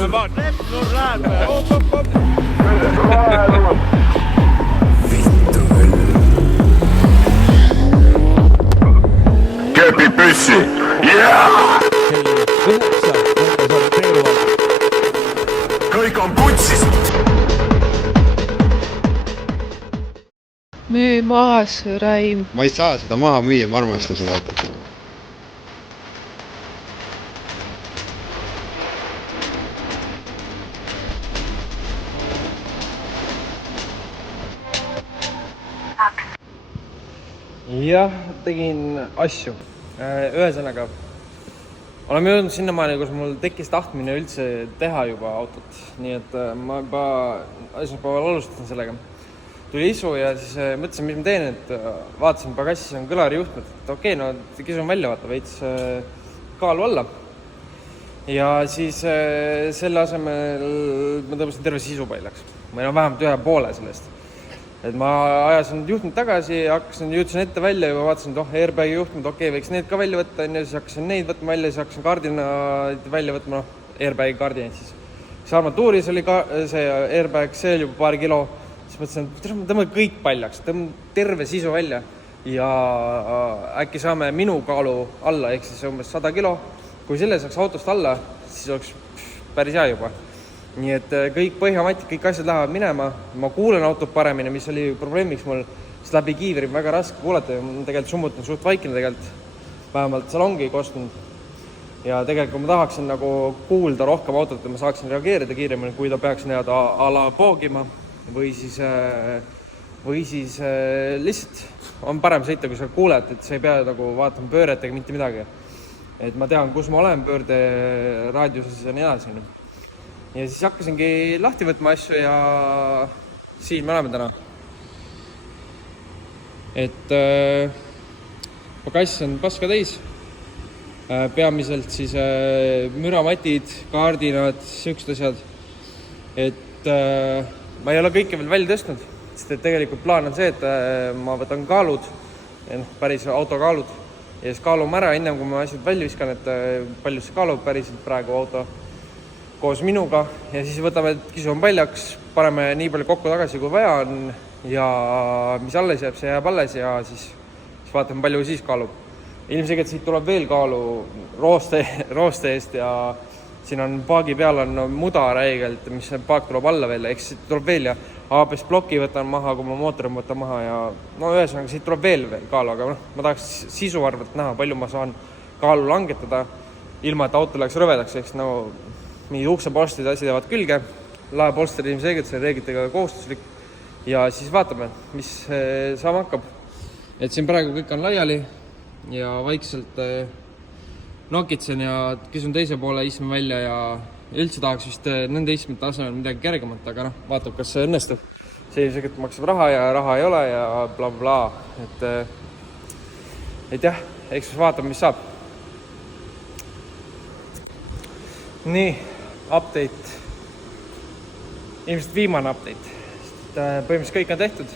Kepi püssi! Yeah! Kõik on putsis! Müü maas, Raim. Ma ei saa seda maha müüa, ma armastan seda autot. Jah, tegin asju. Ühesõnaga, oleme jõudnud sinnamaani, kus mul tekkis tahtmine üldse teha juba autot. Nii et ma juba esmaspäeval alustasin sellega. Tuli isu ja siis mõtlesin, mis ma teen, et vaatasin, pagassis on kõlari juhtmed, et okei, no kisun välja, vaata veits kaalu alla. Ja siis selle asemel ma tõmbasin terve sisupaljaks. Ma ei vähemalt 1,5 sellest. Et ma ajasin juhtmed tagasi, jõudsin ette välja ja vaatasin, et airbagi juhtmed, okei, võiks need ka välja võtta, ja siis hakkasin neid võtma välja, siis hakkasin kardinaid välja võtma, airbagi kardinaid siis. Siis armatuuris oli see airbag, see oli juba paari kilo. Siis mõtlesin, et tõmba kõik paljaks, tõmba terve sisu välja ja äkki saame minu kaalu alla, ehk siis umbes 100 kilo. Kui selle saaks autost alla, siis oleks päris hea juba. Nii et kõik põhjamatid, kõik asjad lähevad minema. Ma kuulen autot paremini, mis oli probleemiks mul. Siis läbi kiivri väga raske kuulata ja ma tegelikult summutan suht vaikine tegelikult. Vähemalt salongi ei kostnud. Ja tegelikult ma tahaksin nagu kuulda rohkem autot, et ma saaksin reageerida kiiremini, kui ta peaks a la poogima. Või siis lihtsalt on parem sõita, kui sa kuuled, et sa ei pea nagu vaatama pööret ega mitte midagi. Et ma tean, kus ma olen pöörde raadiuses ja nii edasi. Ja siis hakkasingi lahti võtma asju ja siin me oleme täna. Et pagass on paska täis. Peamiselt siis müramatid, kaardinad, siuksed asjad. Et ma ei ole kõike veel välja tõstnud, sest et tegelikult plaan on see, et ma võtan kaalud, päris autokaalud ja siis kaalume ära, enne kui ma asjad välja viskan, et palju see kaalub päriselt praegu auto koos minuga ja siis võtame kisume paljaks, paneme nii palju kokku tagasi, kui vaja on ja mis alles jääb, see jääb alles ja siis vaatame, palju siis kaalub. Ilmselgelt siit tuleb veel kaalu rooste eest ja siin on paagi peal on muda räigelt, mis paak tuleb alla veel, eks siit tuleb veel ja ABS ploki võtan maha, kui ma mootori võtan maha ja no ühesõnaga siit tuleb veel kaalu, aga ma tahaks sisu arvelt näha, palju ma saan kaalu langetada, ilma et auto läheks rõvedaks, eks no mingid uksepolstrid asjad jäävad külge, laepolster ilmselgelt see reeglitega kohustuslik ja siis vaatame, mis saama hakkab. Et siin praegu kõik on laiali ja vaikselt nokitsen ja kisun teise poole istme välja ja üldse tahaks vist nende istmete asemel midagi kergemat, aga vaatab, kas see õnnestub. See ilmselgelt maksab raha ja raha ei ole ja bla bla. Et jah, eks vaatame, mis saab. Nii, update. Ilmselt viimane update. Põhimõtteliselt kõik on tehtud.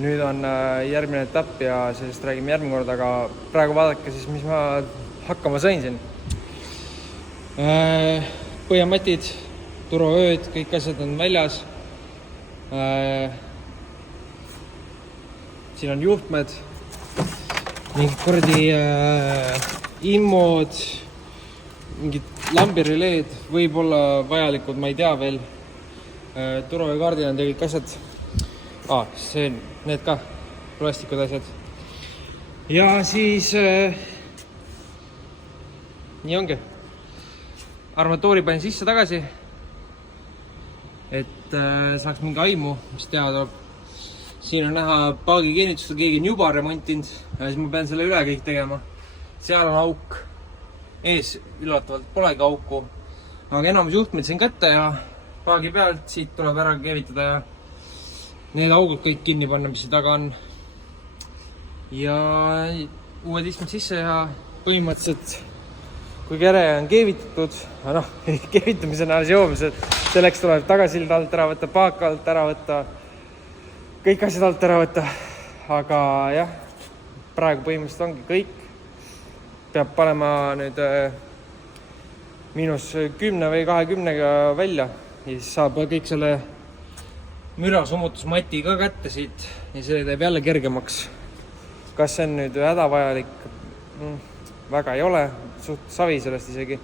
Nüüd on järgmine etapp ja sellest räägime järgmine kord, aga praegu vaadake siis, mis ma hakkama sain siin. Põhjamatid, turuööd, kõik asjad on väljas. Siin on juhtmed, mingid kordi immod, mingid lambirileed, võib-olla vajalikud, ma ei tea veel. Turuöökaardid on kõik asjad. See on need ka, plastikud asjad. Ja siis nii ongi. Armatuuri panin sisse tagasi, et saaks mingi aimu, mis teha tuleb. Siin on näha paagi kinnitust, keegi on juba remontinud ja siis ma pean selle üle kõik tegema. Seal on auk. Ees üllatavalt polegi auku. Aga enamus juhtmed siin kätte ja paagi pealt siit tuleb ära keevitada ja need augud kõik kinni panna, mis siin taga on. Ja uued istmed sisse ja põhimõtteliselt kui kere on keevitatud, keevitamise näol joomised, selleks tuleb tagasild alt ära võtta, paak alt ära võtta, kõik asjad alt ära võtta. Aga jah, praegu põhimõtteliselt ongi kõik. Peab panema nüüd -10 või 20-ga välja ja siis saab kõik selle mürasummutusmati ka kätte siit ja see teeb jälle kergemaks. Kas see on nüüd hädavajalik? Väga ei ole, suht savi sellest isegi,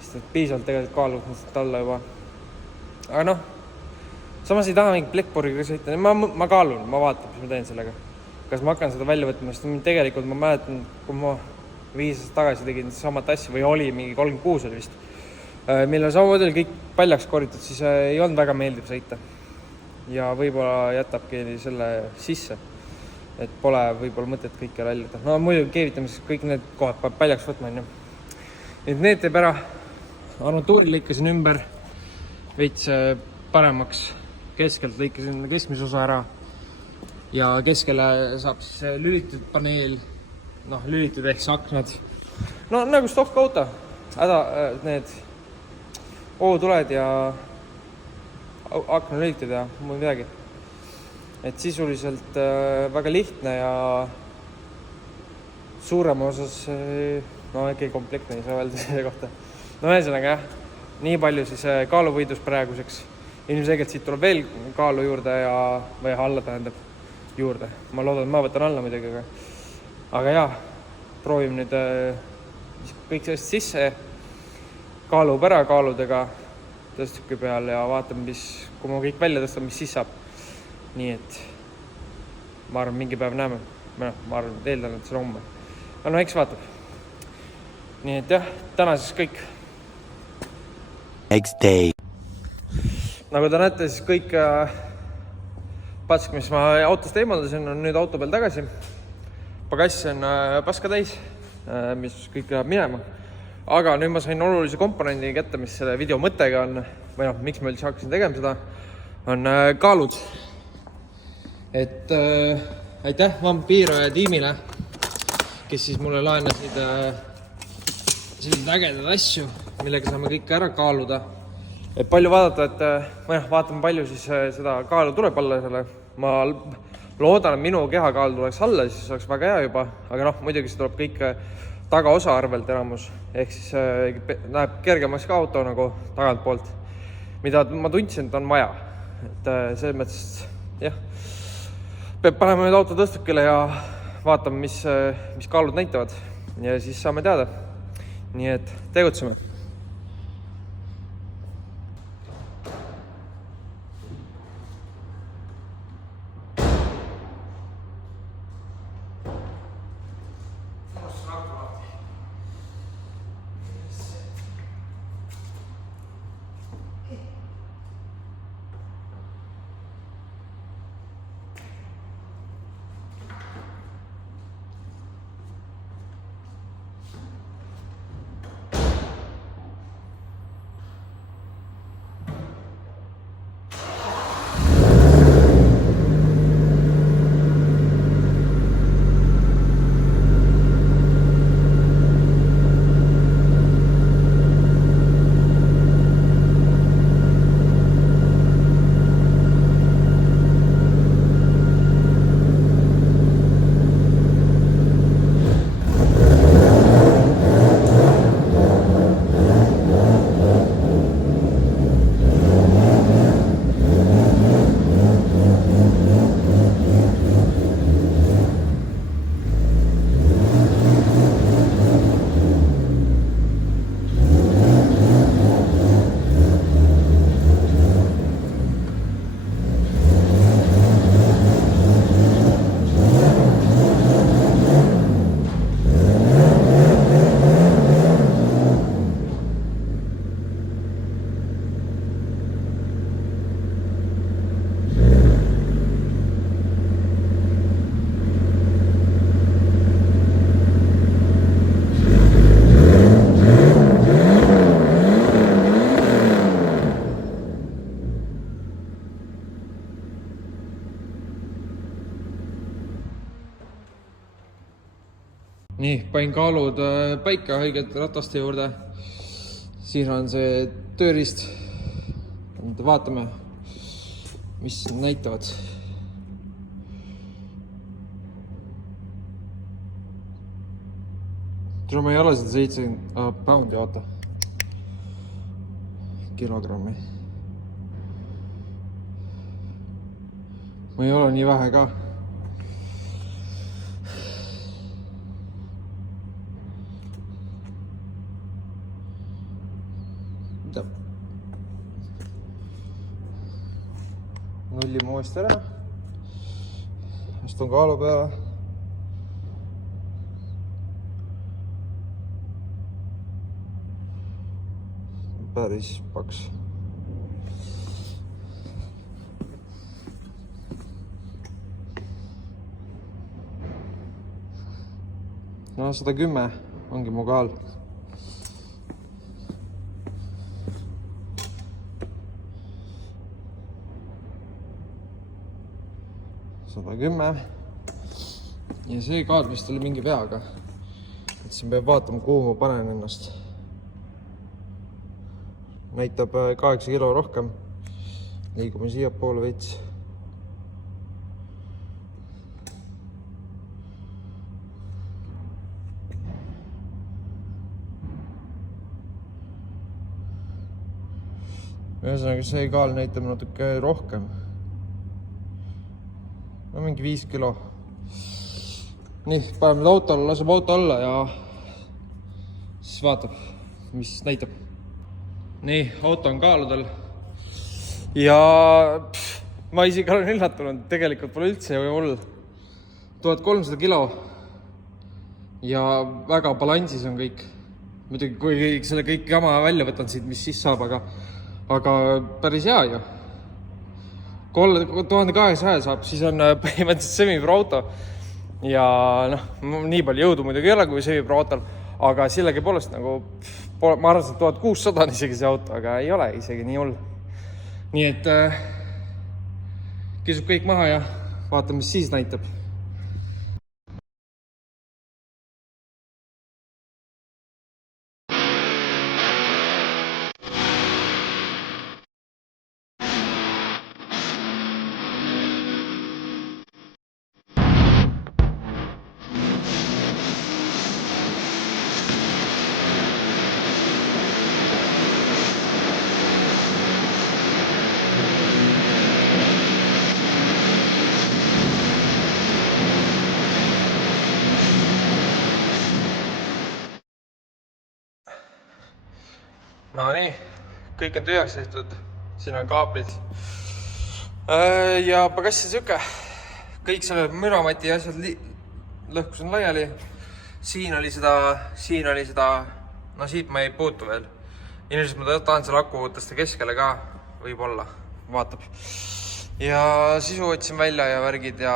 sest et piisavalt tegelikult kaalud alla juba. Aga noh, samas ei taha mingit Blackboardiga sõita, ma kaalun, ma vaatan, mis ma teen sellega. Kas ma hakkan seda välja võtma, sest tegelikult ma mäletan, kui ma 5 aastat tagasi tegin samat asja või oli mingi 36 oli vist, mille samamoodi oli kõik paljaks koritud, siis ei olnud väga meeldiv sõita. Ja võib-olla jätabki selle sisse, et pole võib-olla mõtet kõike väljata. No muidu keevitamises kõik need kohad peab paljaks võtma. Nüüd need teeb ära, armatuuri lõikasin ümber, veits paremaks, keskelt lõikasin keskmise osa ära ja keskele saab siis lülitatud paneel, lülitatud ehk aknad. No nagu stock auto, need O-tuled ja akna lülitad ja muud midagi. Et sisuliselt väga lihtne ja suurema osas, äkki komplektne ei saa öelda selle kohta. Ühesõnaga jah, nii palju siis kaaluvõidus praeguseks. Ilmselgelt siit tuleb veel kaalu juurde või alla tähendab juurde. Ma loodan, et ma võtan alla midagi, aga jah, proovime nüüd kõik sellest sisse, kaalub ära kaaludega tõstuki peal ja vaatame, kui ma kõik välja tõstan, mis siis saab. Nii et ma arvan, mingi päev näeme. Ma arvan, eeldan, et see on homme. Aga no eks vaatab. Nii et jah, täna siis kõik. Next day. Nagu te näete, siis kõik patsk, mis ma autost eemaldasin, on nüüd auto peal tagasi. Pagass on paska täis, mis kõik läheb minema. Aga nüüd ma sain olulise komponendi kätte, mis selle video mõttega on, või miks ma üldse hakkasin tegema seda, on kaalud. Et aitäh Vampiro ja tiimile, kes siis mulle laenasid sellised ägedad asju, millega saame kõik ära kaaluda. Et palju vaadata, et vaatame palju siis seda kaalu tuleb alla selle. Ma loodan, et minu kehakaal tuleks alla, siis oleks väga hea juba. Aga muidugi see tuleb kõik tagaosa arvelt enamus. Ehk siis näeb kergemaks ka auto nagu tagant poolt. Mida ma tundsin, et on vaja. Et selles mõttes, jah, peab panema nüüd auto tõstukile ja vaatame, mis kaalud näitavad. Ja siis saame teada. Nii et tegutseme. Nii, pain kaalud paika õigelt rataste juurde. Siin on see tööriist. Vaatame, mis näitavad. Ma ei ole seda 70 poundi, oota. kilogrammi. Ma ei ole nii vähe ka. Nullime uuesti ära. Astun kaalu peale. Päris paks. No 110 ongi mu kaal. Ja see kaal vist oli mingi veaga. Et siin peab vaatama, kuhu ma panen ennast. Näitab 8 kilo rohkem. Liigume siia poole veits. Ühesõnaga see kaal näitab natuke rohkem. No mingi 5 kilo. Nii, paneme auto alla, laseme auto alla ja siis vaatab, mis näitab. Nii, auto on kaaludel. Ja ma isegi olen üllatunud, tegelikult pole üldse hull. 1300 kilo. Ja väga balansis on kõik. Muidugi, kui selle kõik jama välja võtan siit, mis siis saab, aga päris hea ju. 1800 saab, siis on põhimõtteliselt semipro auto. Ja nii palju jõudu muidugi ei ole kui semipro autol, aga sellegi poolest nagu, ma arvan, et 1600 on isegi see auto, aga ei ole isegi nii hull. Nii et kisub kõik maha ja vaatame, mis siis näitab. No nii, kõik on tühjaks tehtud, siin on kaablid ja pagass on siuke, kõik selle müramati asjad lõhkus on laiali, siin oli seda, no siit ma ei puutu veel, ilmselt ma tahan selle aku tõsta keskele ka, võib-olla, vaatab ja sisu võtsin välja ja värgid ja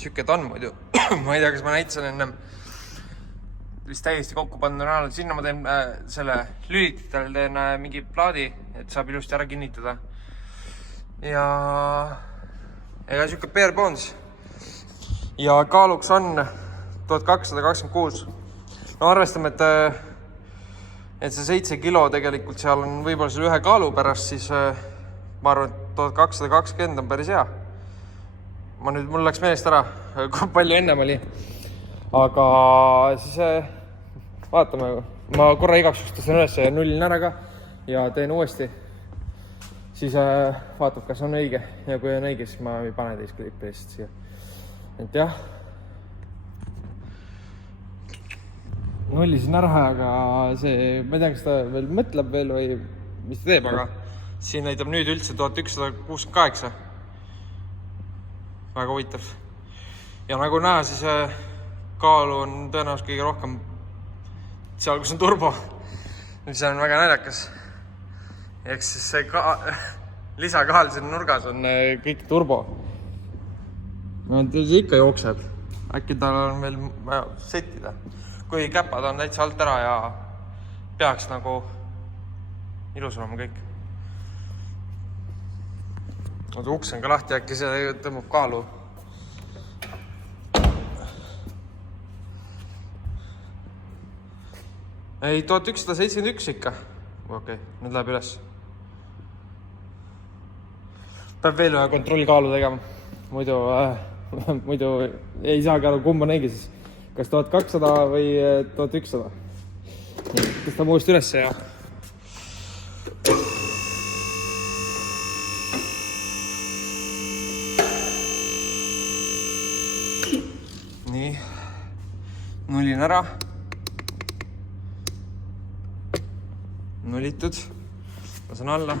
siuke ta on muidu, ma ei tea, kas ma näitasin ennem vist täiesti kokku pannud on, sinna ma teen selle lülititel teen mingi plaadi, et saab ilusti ära kinnitada. Ja ega siuke bare bones. Ja kaaluks on 1226. No arvestame, et see 7 kilo tegelikult seal on võib-olla selle ühe kaalu pärast, siis ma arvan, et 1220 on päris hea. Mul läks meelest ära, kui palju ennem oli. Aga siis vaatame, ma korra igaks tõstan üles ja nullin ära ka ja teen uuesti. Siis vaatab, kas on õige ja kui on õige, siis ma ei pane teist klippi lihtsalt siia. Et jah. Nullisin ära, aga see, ma ei tea, kas ta veel mõtleb veel või mis ta teeb, aga siin näitab nüüd üldse 1168. Väga huvitav. Ja nagu näha, siis kaalu on tõenäoliselt kõige rohkem seal, kus on turbo, mis on väga naljakas. Eks siis see lisakaal siin nurgas on kõik turbo. No see ikka jookseb. Äkki tal on veel vaja settida. Kui käpad on täitsa alt ära ja peaks nagu ilus olema kõik. Uks on ka lahti, äkki see tõmbab kaalu. Ei, 1171 ikka. Okei, nüüd läheb üles. Peab veel ühe kontrollikaalu tegema. Muidu ei saagi aru, kumb on õige siis. Kas 1200 või 1100. tõstame uuesti ülesse ja nii, nullin ära. Nullitud, lasen alla.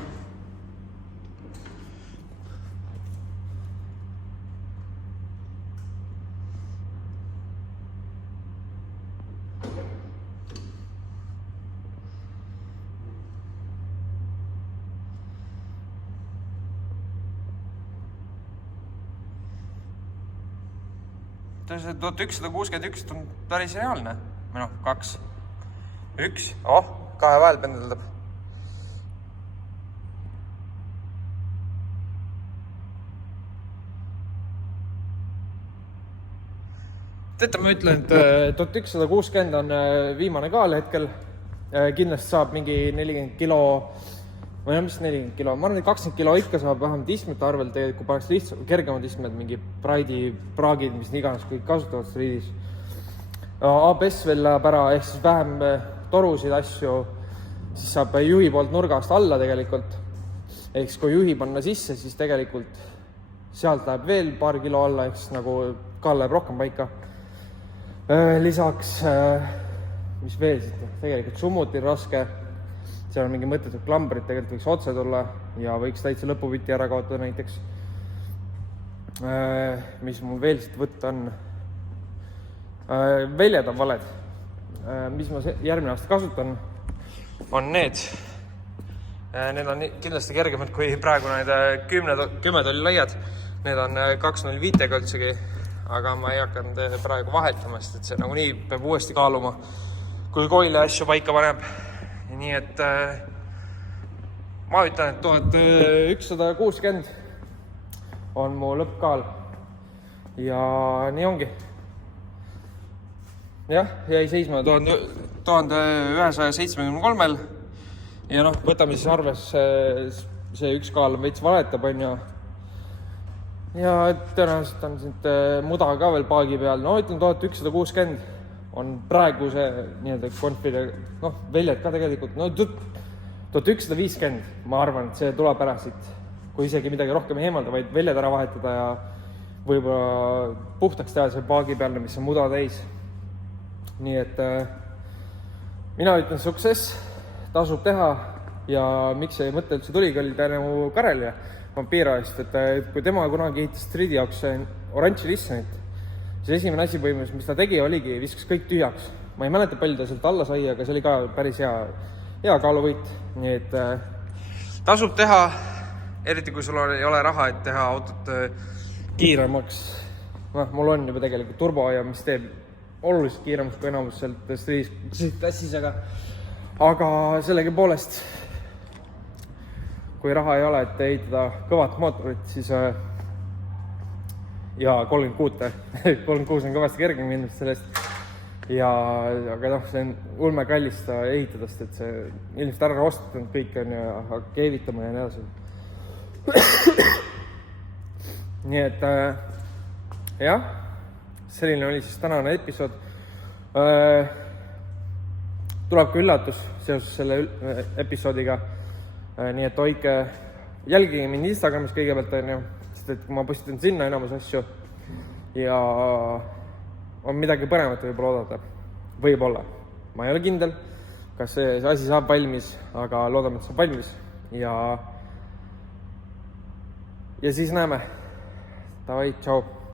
See 1161 on päris reaalne. Või noh, 2. 1. Oh, 2 vahel pendeldab. Teate, ma ütlen, et 1160 on viimane kaal hetkel. Kindlasti saab mingi 40 kilo või mis 40 kilo, ma arvan, et 20 kilo ikka saab vähemalt istmete arvel tegelikult, kui paneks lihtsalt kergemad istmed, mingi praagid, mis iganes kõik kasutavad striidis. ABS veel läheb ära, ehk siis vähem torusid asju, siis saab juhi poolt nurgast alla tegelikult. Ehk siis kui juhi panna sisse, siis tegelikult sealt läheb veel paar kilo alla, ehk siis nagu kaal läheb rohkem paika. Lisaks, mis veel siit, tegelikult summutil raske. Seal on mingi mõttetud klambrid, tegelikult võiks otse tulla ja võiks täitsa lõpuviti ära kaotada näiteks. Mis mul veel siit võtta on? Väljad on valed. Mis ma järgmine aasta kasutan, on need. Need on kindlasti kergemad kui praegu need 10 tolli laiad. Need on 205-ga üldsegi, aga ma ei hakanud praegu vahetama, sest see nagunii peab uuesti kaaluma, kui koile asju paika paneb. Nii et ma ütlen, et 1160 on mu lõppkaal ja nii ongi. Jah, jäi seisma 1173 ja noh, võtame siis arves see üks kaal veits valetab, on ju. Ja tõenäoliselt on siit muda ka veel paagi peal. No ütlen 1160 on praegu see nii-öelda konfide, noh, väljad ka tegelikult, no 1150, ma arvan, et see tuleb ära siit, kui isegi midagi rohkem ei eemalda, vaid väljad ära vahetada ja võib-olla puhtaks teha see paagi peale, mis on muda täis. Nii et mina ütlen success, tasub teha ja miks see mõte üldse tuligi, oli tänu Karelile Vampira eest, et kui tema kunagi ehitas striidi jaoks oranži Nissanit, siis esimene asi põhimõtteliselt, mis ta tegi, oligi viskas kõik tühjaks. Ma ei mäleta, palju ta sealt alla sai, aga see oli ka päris hea kaaluvõit. Nii et tasub teha, eriti kui sul ei ole raha, et teha autot kiiremaks. Mul on juba tegelikult turboaja, mis teeb oluliselt kiiremaks kui enamus sealt klassis, aga sellegi poolest, kui raha ei ole, et ehitada kõvat mootorit, siis ja 36 on kõvasti kergem kindlasti sellest. Aga noh, see on ulme kallis seda ehitada, sest et see ilmselt ära rostanud kõik on ja keevitama ja nii edasi. Nii et jah, selline oli siis tänane episood. Tuleb ka üllatus seoses selle episoodiga. Nii et hoidke, jälgige mind Instagramis kõigepealt, on ju. Sest et ma postitan sinna enamus asju ja on midagi põnevat võib-olla oodata. Võib-olla. Ma ei ole kindel, kas see asi saab valmis, aga loodame, et saab valmis. Ja siis näeme. Davai, tšau.